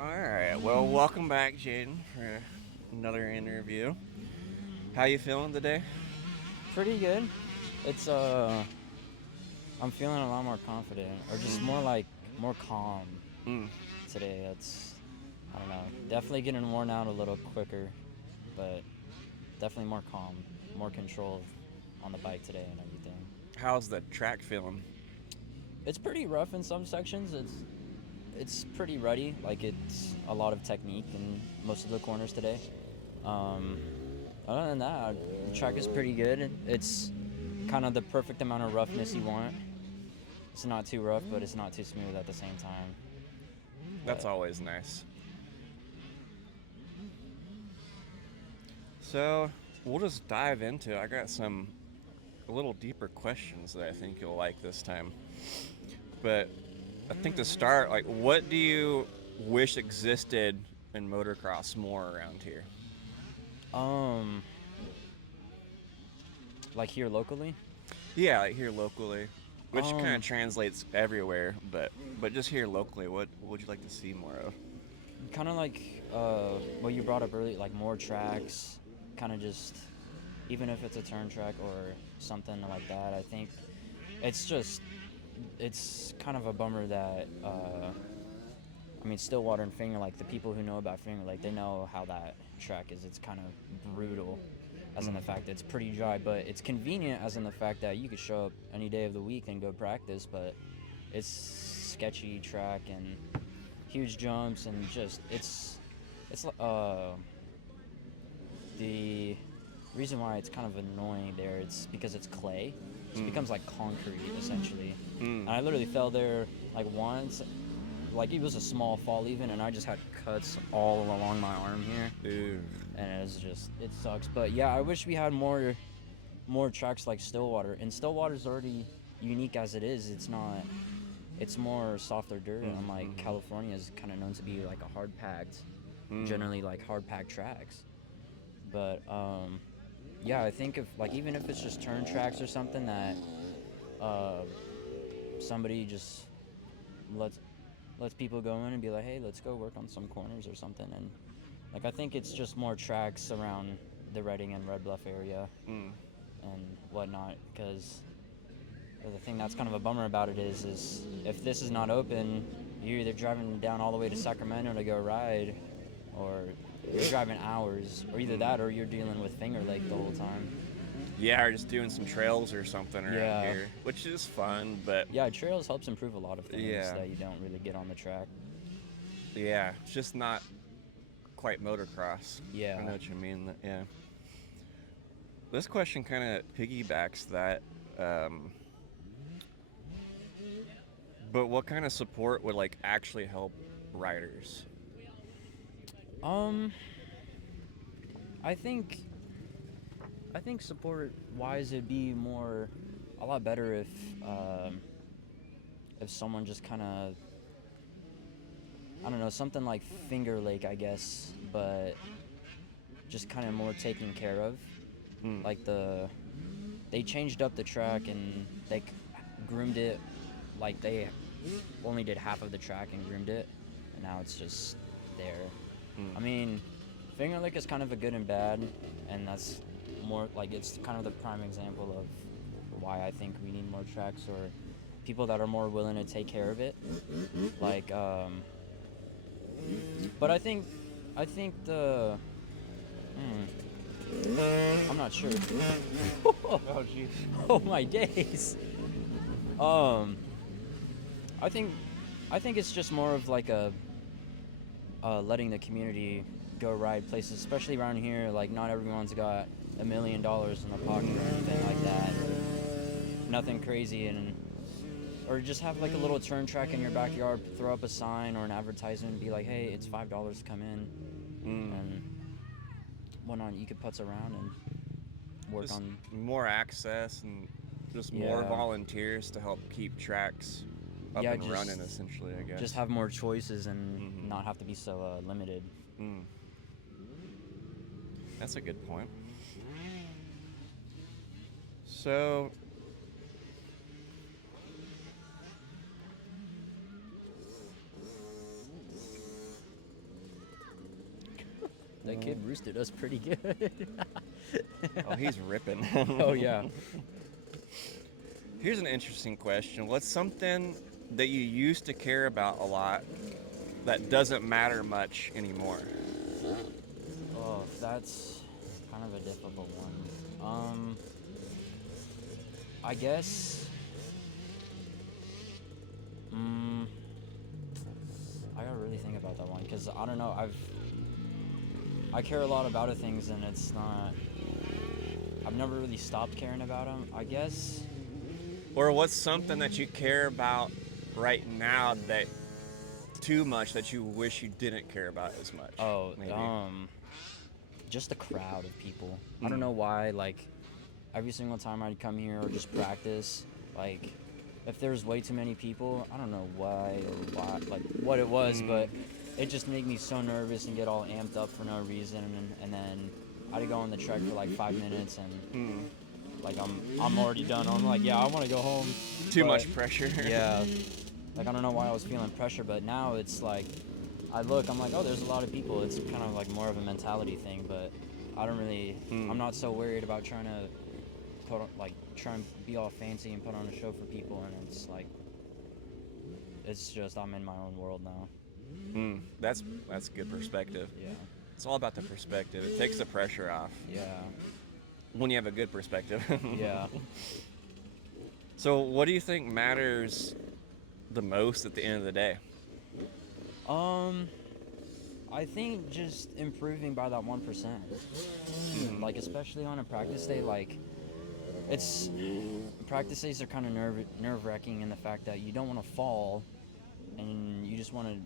Alright, well, welcome back, Jaiden, for another interview. How you feeling today? Pretty good. It's I'm feeling a lot more confident, or just more like more calm Mm. today. It's I don't know. Definitely getting worn out a little quicker, but definitely more calm, more control on the bike today and everything. How's the track feeling? It's pretty rough in some sections. It's pretty ruddy. Like it's a lot of technique in most of the corners today. Um, Other than that, the track is pretty good. It's kind of the perfect amount of roughness you want. It's not too rough, but it's not too smooth at the same time. That's But always nice. So, we'll just dive into it. I got some a little deeper questions that I think you'll like this time. But I think to start, like, what do you wish existed in motocross more around here? um, like here locally, Yeah, like here locally, which kind of um, translates everywhere, but just here locally, what would you like to see more of? kind of like what you brought up earlier, like more tracks, kind of just even if it's a turn track or something like that. I think it's just it's kind of a bummer that I mean Stillwater and Finger Lake, the people who know about Finger Lake, they know how that track is. It's kind of brutal, as in the fact that it's pretty dry, but it's convenient as in the fact that you could show up any day of the week and go practice. But it's sketchy track and huge jumps and just it's the reason why it's kind of annoying there. It's because it's clay. So it becomes like concrete essentially. And I literally fell there like once, like it was a small fall even, and I just had cuts all along my arm here, Ooh. and it sucks. But yeah, I wish we had more tracks like Stillwater. And Stillwater's already unique as it is. It's not. It's more softer dirt, and unlike California is kind of known to be like a hard packed, generally like hard packed tracks. But yeah, I think if like even if it's just turn tracks or something that uh, somebody just lets lets people go in and be like, hey, let's go work on some corners or something. And like I think it's just more tracks around the Reading and Red Bluff area and whatnot. Because the thing that's kind of a bummer about it is if this is not open, you're either driving down all the way to Sacramento to go ride, or you're driving hours, or either that or you're dealing with Finger Lake the whole time. Yeah, or just doing some trails or something around Yeah, here, which is fun, but yeah. Trails helps improve a lot of things yeah, that you don't really get on the track. yeah, it's just not quite motocross. I know Yeah. what you mean. Yeah. This question kind of piggybacks that, um, but what kind of support would like actually help riders? Um, I think I think support wise it'd be more a lot better if someone just kind of I don't know, something like Finger Lake, I guess, but just kind of more taken care of. Like they changed up the track and they groomed it, like they only did half of the track and groomed it, and now it's just there. I mean, Finger Lake is kind of a good and bad, and that's more like it's kind of the prime example of why I think we need more tracks or people that are more willing to take care of it. Like, but I think I'm not sure. Oh, jeez. Oh my days. Um, I think I think it's just more of like a letting the community go ride places, especially around here. Like not everyone's got $1 million in the pocket or anything like that. Nothing crazy, and or just have like a little turn track in your backyard. Throw up a sign or an advertisement, and be like, "Hey, it's $5 to come in," and whatnot. You could putz around and work Just on. more access and just more Yeah, volunteers to help keep tracks up yeah. and running, essentially, I Just guess. have more choices and not have to be so limited. That's a good point. So, That kid roosted us pretty good. Oh, he's ripping. Oh yeah. Here's an interesting question. What's something that you used to care about a lot that doesn't matter much anymore? Oh, that's kind of a difficult one. I guess. I gotta really think about that one because I don't know. I care a lot about things, and it's not. I've never really stopped caring about them. I guess. Or what's something that you care about right now that too much that you wish you didn't care about as much? Oh, Maybe. just the crowd of people. I don't know why. Like every single time I'd come here or just practice, like if there's way too many people, I don't know why or like what it was, but it just made me so nervous and get all amped up for no reason, and then I'd go on the trek for like 5 minutes and like I'm already done. I'm like, yeah, I want to go home. Too But, much pressure. Yeah, like I don't know why I was feeling pressure, but now it's like I'm like, oh, there's a lot of people. It's kind of like more of a mentality thing, but I don't really. I'm not so worried about trying to try and be all fancy and put on a show for people, and it's just I'm in my own world now. That's good perspective. Yeah. It's all about the perspective. It takes the pressure off Yeah. when you have a good perspective. Yeah. So what do you think matters the most at the end of the day? I think just improving by that 1%. Like especially on a practice day, like it's practice days are kind of nerve-wracking in the fact that you don't want to fall and you just want to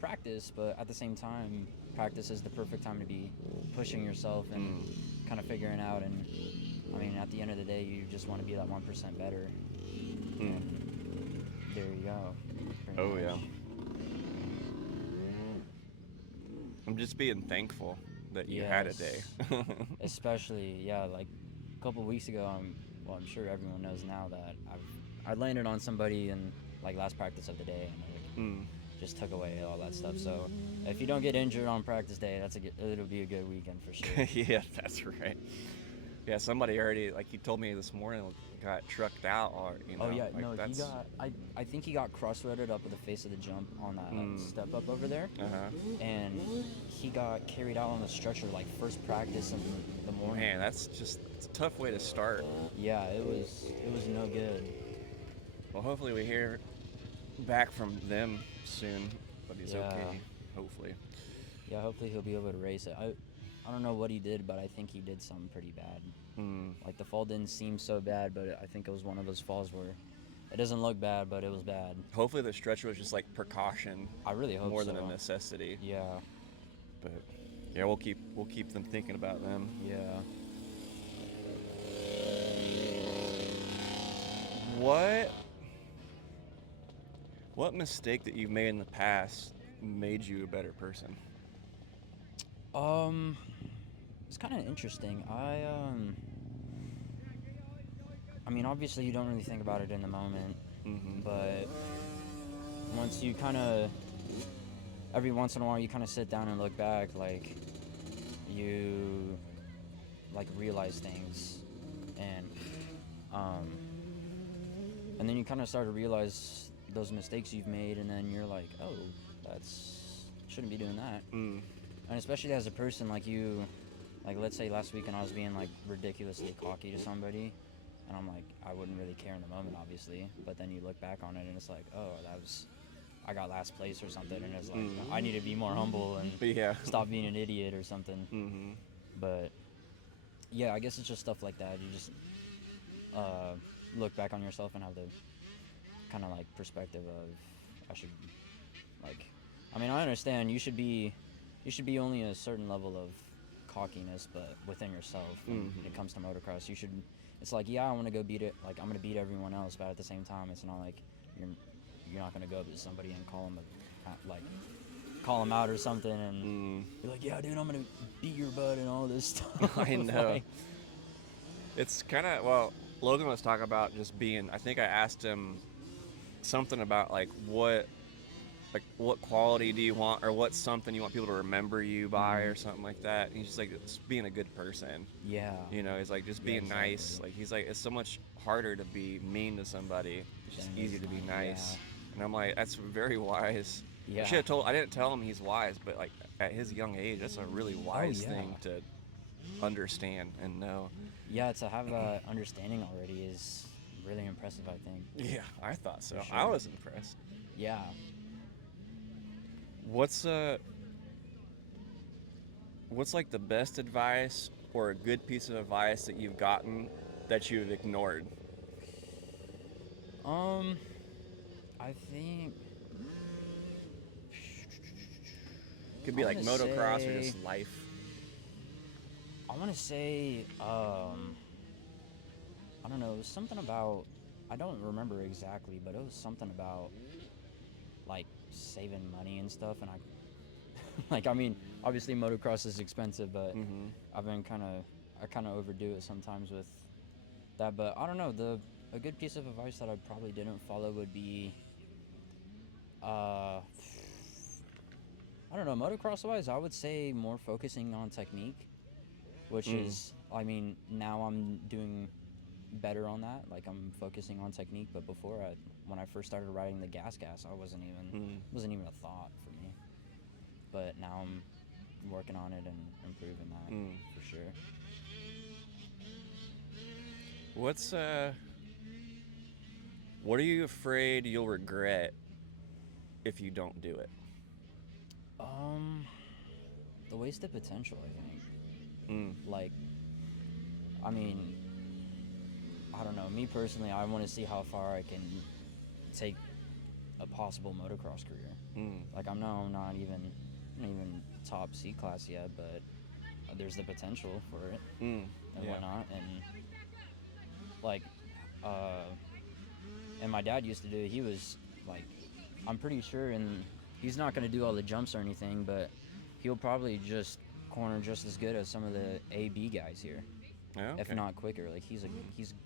practice, but at the same time practice is the perfect time to be pushing yourself and kind of figuring out, and I mean at the end of the day you just want to be that 1% better. And there you go. Oh yeah. I'm just being thankful that you had a day. Especially, yeah, like a couple weeks ago, I'm sure everyone knows now that I landed on somebody in like last practice of the day, and it just took away all that stuff. So if you don't get injured on practice day, it'll be a good weekend for sure. Yeah, that's right. Yeah, somebody already, like you told me this morning, got trucked out, or Oh yeah, like no, that's... he got. I think he got cross-threaded up at the face of the jump on that step up over there, and he got carried out on the stretcher like first practice in the morning. Man, it's a tough way to start. Yeah, it was no good. Well, hopefully we hear back from them soon, but he's okay. Hopefully. Yeah, hopefully he'll be able to race it. I don't know what he did, but I think he did something pretty bad. Like the fall didn't seem so bad, but I think it was one of those falls where it doesn't look bad, but it was bad. Hopefully the stretcher was just like precaution. I really hope more so. than a necessity. Yeah. But yeah, we'll keep them thinking about them. Yeah. What mistake that you've made in the past made you a better person? It's kind of interesting. I mean, obviously you don't really think about it in the moment, but once you kind of, every once in a while you kind of sit down and look back, like you like realize things, and then you kind of start to realize those mistakes you've made, and then you're like, oh, shouldn't be doing that. And especially as a person, like you, like let's say last weekend I was being like ridiculously cocky to somebody, and I'm like, I wouldn't really care in the moment, obviously, but then you look back on it and it's like, oh, I got last place or something, and it's like, I need to be more humble and stop being an idiot or something. But yeah, I guess it's just stuff like that. You just look back on yourself and have the kind of like perspective of I mean, I understand you should be only a certain level of cockiness, but within yourself. When it comes to motocross, it's like, yeah, I want to go beat it, like I'm gonna beat everyone else, but at the same time it's not like you're not gonna go up to somebody and call them out or something and be like, yeah, dude, I'm gonna beat your butt and all this stuff. I know. It's kind of, well, Logan was talking about just being, I think I asked him something about like what like what quality do you want, or what's something you want people to remember you by, Mhm. or something like that. And he's just like, it's being a good person. Yeah. You know, he's like just Yeah, being nice. exactly. Like he's like, it's so much harder to be mean to somebody. It's just Then it easier is to be not. Yeah. nice. And I'm like, that's very wise. Yeah. I didn't tell him he's wise, but like at his young age, that's a really Oh wise yeah. thing to understand and know. Yeah, to have a understanding already is really impressive, I think. Yeah, I thought For so. I sure. was impressed. Yeah. What's what's like the best advice or a good piece of advice that you've gotten that you've ignored? Um, I think Could I be want like to motocross or say just life. I want to say I don't know, it was something about I don't remember exactly, but it was something about like saving money and stuff and I like I mean, obviously motocross is expensive, but Mm-hmm. I've been I kind of overdo it sometimes with that, but I don't know, the a good piece of advice that I probably didn't follow would be uh I don't know, motocross wise, I would say more focusing on technique, which Mm. is, I mean, now I'm doing better on that. Like I'm focusing on technique, but before when I first started riding the gas, I Mm. wasn't even a thought for me. But now I'm working on it and improving that Mm. for sure. What's what are you afraid you'll regret if you don't do it? Um, the wasted potential, I think. Mm. Like, I mean, I don't know. Me personally, I want to see how far I can take a possible motocross career. Mm. Like I'm not even top C class yet, but there's the potential for it, Mm. and Yeah. why not? And like, uh, and my dad used to do it. He was like, I'm pretty sure, and he's not gonna do all the jumps or anything, but he'll probably just corner just as good as some of the AB guys here, Yeah. if Okay. not quicker. Like he's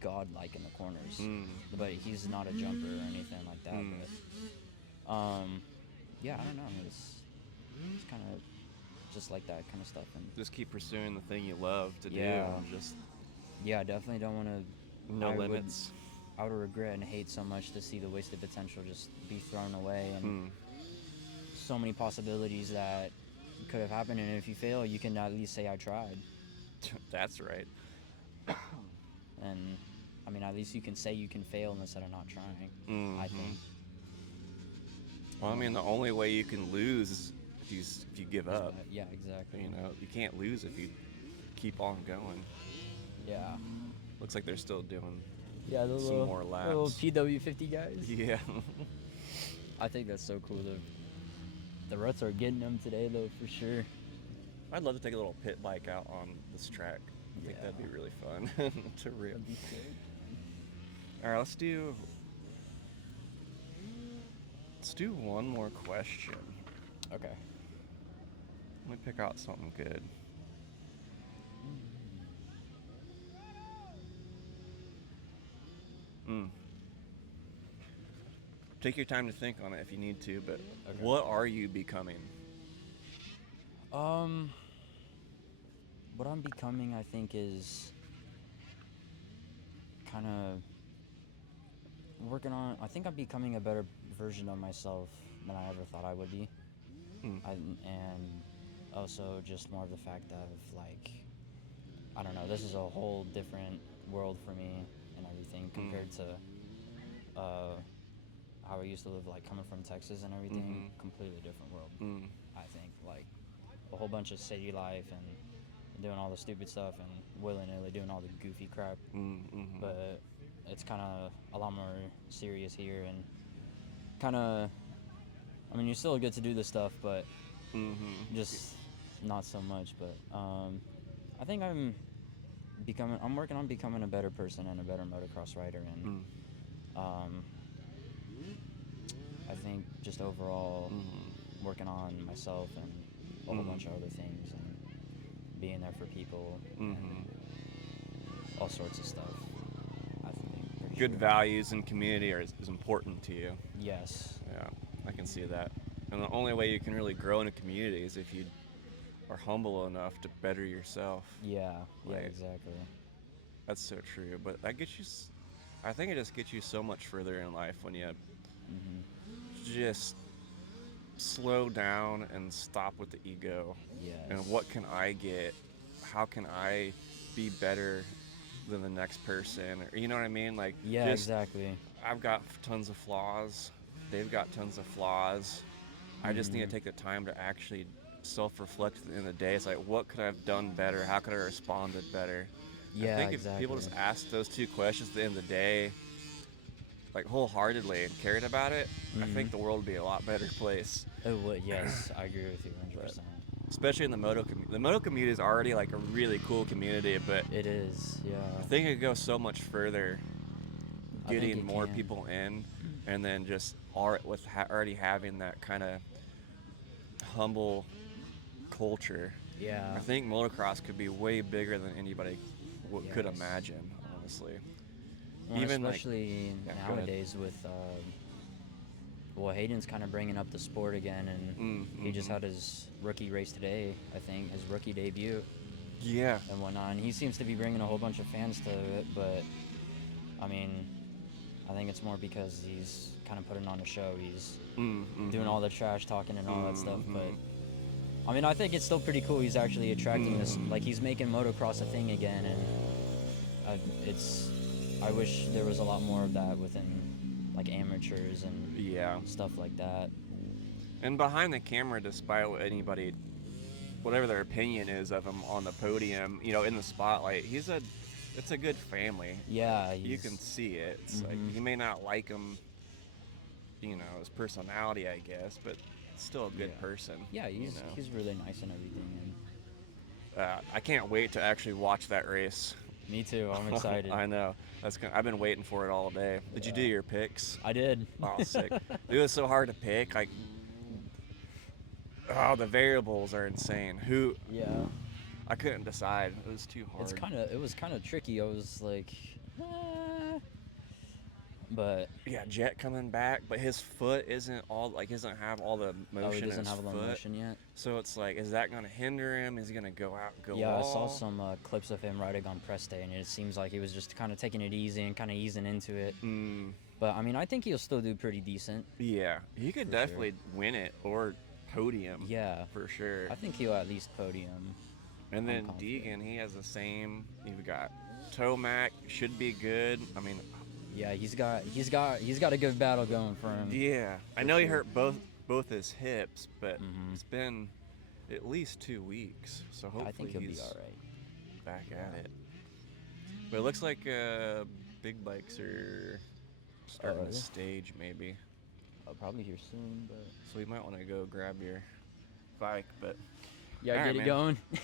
godlike in the corners, Mm. but he's not a jumper or anything like that. Mm. But yeah, I don't know. It's kind of just like that kind of stuff, and Just keep pursuing the thing you love to do, yeah, and just yeah, I definitely don't want to. no limits. I would regret and hate so much to see the wasted potential just be thrown away, and Mm. so many possibilities that could have happened. And if you fail, you can at least say I tried. That's right. And I mean, at least you can say you can fail instead of not trying. I Mm-hmm. think. Well, I mean, the only way you can lose is if you give up. Yeah, exactly. You know, you can't lose if you keep on going. Yeah. Looks like they're still doing Yeah, some more little laps. PW50 guys. Yeah. I think that's so cool. The ruts are getting them today, though, for sure. I'd love to take a little pit bike out on this track. I think that'd be really fun to rip. That'd be sick. All right, let's do one more question. Okay. Let me pick out something good. Mm. Take your time to think on it if you need to, but Okay. what are you becoming? What I'm becoming, I think, is kind of working on. I think I'm becoming a better version of myself than I ever thought I would be. Mm. And also just more of the fact of like, I don't know. This is a whole different world for me and everything compared to how I used to live, like coming from Texas and everything. Mm-hmm. Completely different world. Mm. I think like a whole bunch of city life and doing all the stupid stuff and willy-nilly doing all the goofy crap. Mm-hmm. But it's kind of a lot more serious here and kind of, I mean, you still get to do this stuff, but Mm-hmm. just not so much. But I think I'm working on becoming a better person and a better motocross rider, and Mm. I think just overall Mm-hmm. working on myself and a whole bunch of other things and being there for people and Mm-hmm. all sorts of stuff. I think for Good sure. values and community is important to you. Yes. Yeah, I can see that. And the only way you can really grow in a community is if you are humble enough to better yourself. Yeah, yeah, Like, exactly. that's so true. But that gets you, I think it just gets you so much further in life when you Hmm. just slow down and stop with the ego. And Yes. what can I get? How can I be better than the next person? Or, you know what I mean? Like, Yeah, just, exactly. I've got tons of flaws. They've got tons of flaws. I just need to Hmm. take the time to actually self-reflect in the day. It's like, what could I have done better? How could I have responded better? I Yeah, think if people exactly. just ask those two questions at the end of the day, like wholeheartedly and cared about it, I Hmm. think the world would be a lot better place. It would. Yes, I agree with you But 100%. especially in the moto community. The moto community is already like a really cool community, but It is. Yeah. I think it could go so much further I think getting it more can. people in, and then just already having that kind of humble culture. Yeah. I think motocross could be way bigger than anybody could Yes. imagine, honestly. Well, Even like, especially yeah, go ahead. nowadays with, well, Hayden's kind of bringing up the sport again, and he just Mm-hmm. had his rookie race today. I think his rookie debut Yeah. and whatnot. And he seems to be bringing a whole bunch of fans to it, but I mean, I think it's more because he's kind of putting on a show. He's Mm-hmm. doing all the trash talking and all that stuff, but Mm-hmm. I mean, I think it's still pretty cool. He's actually attracting this, like he's making motocross a thing again, and it's. I wish there was a lot more of that within, like amateurs and Yeah. stuff like that. And behind the camera, despite what anybody, whatever their opinion is of him on the podium, in the spotlight, it's a good family. Yeah, You can he's. see it. It's like, Hmm. you may not like him, his personality, I guess, but still a Yeah. good person. Yeah, he's really nice and everything. And I can't wait to actually watch that race. me too. I'm excited. I know. I've been waiting for it all day. Did you do Yeah. your picks? I did. Oh, sick. It was so hard to pick. Like, oh, the variables are insane. Yeah. I couldn't decide. It was too hard. It was kind of tricky. I was like, ah. But Yeah, Jet coming back, but his foot doesn't have all the oh, he motion in doesn't his have a lot of foot. motion yet. So it's like, is that gonna hinder him? Is he gonna go out, go Yeah, I saw all? some clips of him riding on press day, and it seems like he was just kind of taking it easy and kind of easing into it. Mm, But I mean, I think he'll still do pretty decent. yeah, he could For definitely win it or podium. Yeah, For sure. I think he'll at least podium. And I'm then confident. Deegan, he has the same. You've got Tomac, should be good. I mean, Yeah, he's got a good battle going for him. yeah, I know he hurt both his hips, but Mhm. it's been at least 2 weeks, so hopefully I think he'll be he's all right. back Yeah. at it. But it looks like big bikes are starting really? to stage, maybe. I'll probably hear soon, but So you might want to go grab your bike. But yeah, all right, get it man. going.